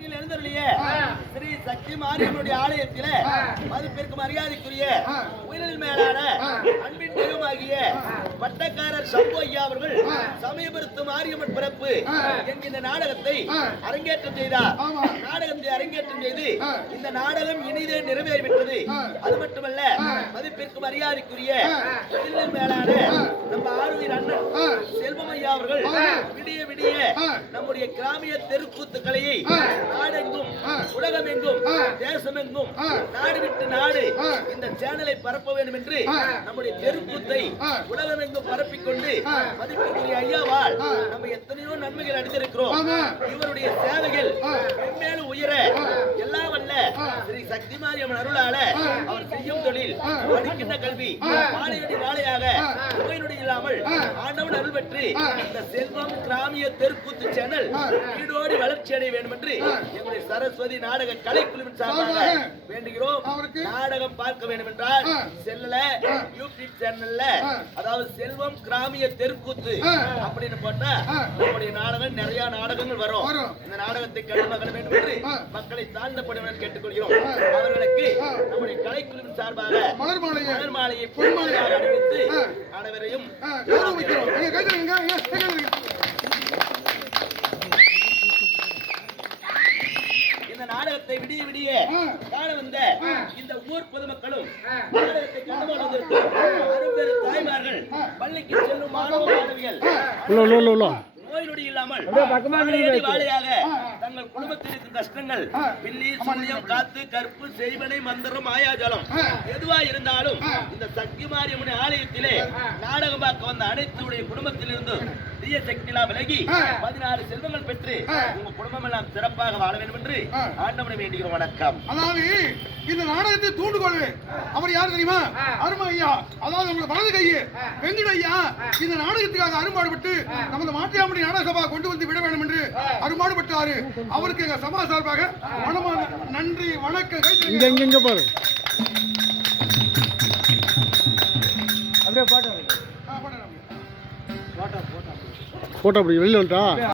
செட்டியில் எழுந்தருளிய ஸ்ரீ சக்தி மாரியம்மனுடைய ஆலயத்தில மதிப்பிற்கு மரியாதைக்குரிய உயிரில் மேலான அன்பின் தெய்வமாகிய பட்டக்காரர் சம்பு ஐயா அவர்கள் சமயபுரத்து மாரியம்மன் பிறப்பு என்கின்ற நாடகத்தை அரங்கேற்றம் செய்தார். நாடகத்தை அரங்கேற்றம் செய்து இந்த நாடகம் இனிதே நிறைவேறிவிட்டது. அது மட்டுமல்ல மதிப்பிற்கு மரியாதைக்குரிய உயிரில் மேலான நம்ம ஆளுநர் அண்ணன் செல்வம் ஐயா அவர்கள் விடிய விடிய நம்முடைய கிராமிய தெருக்கூத்து கலையை நாடெங்கும் உலகமெங்கும் தேசமெங்கும் நாடு விட்டு நாடு இந்த சேனலை பரப்ப வேண்டும் என்று நம்முடைய தெருக்கூத்தை உலகமெங்கும் பரப்பிக் கொண்டு மதிப்பிற்குரிய ஐயாவால் நம்ம எத்தனையோ நன்மைகள் அடைந்திருக்கிறோம். இவருடைய சேவைகள் மென்மேலும் உயர ஸ்ரீ சக்தி மாரியம்மன் அருளால அவர் செய்யும் தொழில் படிக்கின்ற கல்வி வாழையடி வாழையாக புகையினுடைய இல்லாமல் ஆண்டவன் அருள் பெற்று இந்த செல்வம் கிராமிய தெருக்கூத்து சேனல் வீடோடி வளர்ச்சி அடைய வேண்டும் என்று எங்களுடைய சரஸ்வதி நாடக கலைக்குழுவின் சார்பாக வேண்டுகிறோம். நாடகம் பார்க்க வேண்டும் என்றால் செல்லல யூடியூப் சேனல்ல அதாவது செல்வம் கிராமிய தெருக்கூத்து அப்படின்னு போட்டா நம்முடைய நாடகம் நிறைய நாடகங்கள் வரும். இந்த நாடகத்தை கண்டு மகள வேண்டும் என்று மக்களை தாழ்ந்தப்படுவன் கேட்டுக்கொள்கிறோம். அவர்களுக்கு நம்முடைய கலைக்குழுவின் சார்பாக மலர் மாலையை மலர் மாலையை பொன்மாலையாக அணிவித்து அனைவரையும் கௌரவிக்கிறோம் எங்க கைதலுங்க இந்த நாடகத்தை விடிய விடிய காண வந்த இந்த ஊர் பொதுமக்களும் நாடகத்தை கண்டு வந்ததற்கு அரும்பெரு தாய்மார்கள் பள்ளிக்கு செல்லும் மாணவ மாணவிகள் நோய் நொடி இல்லாமல் வாழையாக தங்கள் குடும்பத்தில் இருக்கும் கஷ்டங்கள் பில்லி சூனியம் காத்து கற்பு செய்வனை மந்திரம் மாயாஜலம் எதுவா இருந்தாலும் இந்த சக்தி மாரியம்மன் ஆலயத்திலே நாடகம் பார்க்க வந்த அனைத்துடைய குடும்பத்திலிருந்து தீய சக்திலா விலகி பதினாறு செல்வங்கள் பெற்று உங்க குடும்பம் எல்லாம் சிறப்பாக வாழ வேண்டும் என்று ஆண்டவனை வேண்டுகிறோம். வணக்கம். அதாவது இந்த நாடகத்தை தூண்டுகோள் அவர் யார் தெரியுமா? அருமை ஐயா. அதாவது உங்க வலது கையே. வெங்கட ஐயா இந்த நாடகத்துக்காக அரும்பாடுபட்டு நமது மாட்டியாமணி நாடக சபா கொண்டு வந்து விட வேண்டும் என்று அரும்பாடுபட்டாரு. அவருக்கு எங்க சபா சார்பாக மனமான நன்றி வணக்கம். இங்க இங்க பாரு. அப்படியே ஆ, போடுறேன். போட்டோ அப்படி வெளியில வந்துட்டா